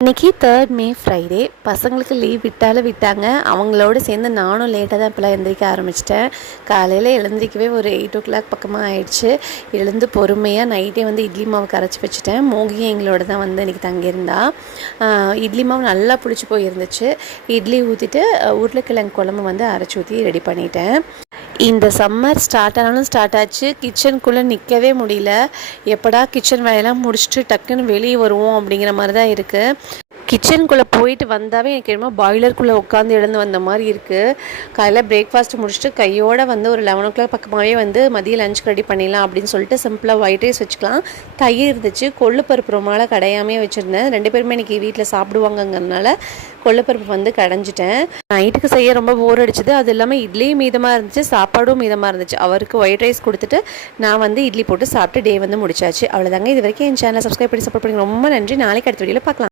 இன்றைக்கி 3rd மே Friday. பசங்களுக்கு leave விட்டாலும் விட்டாங்க. அவங்களோட சேர்ந்து நானும் லேட்டாக தான் இப்போலாம் எழுந்திரிக்க ஆரம்பிச்சிட்டேன். காலையில் எழுந்திரிக்கவே ஒரு 8 o'clock பக்கமாக ஆயிடுச்சு. எழுந்து பொறுமையாக நைட்டே இட்லி மாவு கரைச்சி வச்சுட்டேன். மோகியும் எங்களோட தான் இன்றைக்கி தங்கியிருந்தா. இட்லி மாவு நல்லா புளிச்சு போயிருந்துச்சு. இட்லி ஊற்றிட்டு உருளைக்கிழங்கு குழம்பு அரைச்சி ஊற்றி ரெடி பண்ணிட்டேன். இந்த சம்மர் ஸ்டார்ட் ஆனாலும் ஸ்டார்ட் ஆச்சு. கிச்சனுக்குள்ளே நிற்கவே முடியல. எப்படா கிச்சன் வேலையெல்லாம் முடிச்சுட்டு டக்குன்னு வெளியே வருவோம் அப்படிங்கிற மாதிரி தான் இருக்குது. கிச்சனுக்குள்ளே போயிட்டு வந்தாவே எனக்கு என்னமோ பாய்லருக்குள்ளே உட்காந்து எழுந்து வந்த மாதிரி இருக்குது. காலையில் பிரேக்ஃபாஸ்ட் முடிச்சுட்டு கையோடு ஒரு 11 o'clock பக்கமாகவே மதியம் லஞ்சுக்கு ரெடி பண்ணிடலாம் அப்படின்னு சொல்லிட்டு சிம்பிளாக ஒயிட் ரைஸ் வச்சுக்கலாம். தயிர் இருந்துச்சு. கொள்ளுப்பருப்பு ரொம்ப நாளாக கடையாமே வச்சுருந்தேன். 2 பேருமே இன்றைக்கி வீட்டில் சாப்பிடுவாங்கங்கிறதுனால கொள்ளுப்பருப்பு கடைஞ்சிட்டேன். நைட்டுக்கு செய்ய ரொம்ப போர் அடிச்சுது. அது இல்லாமல் இட்லியும் மீதமாக இருந்துச்சு, சாப்பாடும் மீதமாக இருந்துச்சு. அவருக்கு ஒயிட் ரைஸ் கொடுத்துட்டு நான் இட்லி போட்டு சாப்பிட்டு டே முடிச்சாச்சு. அவ்வளோதாங்க. இது வரைக்கும் என் சேனலை சப்ஸ்கிரைப் பண்ணி சப்போர்ட் பண்ணி ரொம்ப நன்றி. நாளைக்கு அடுத்த வீடியோவில் பார்க்கலாம்.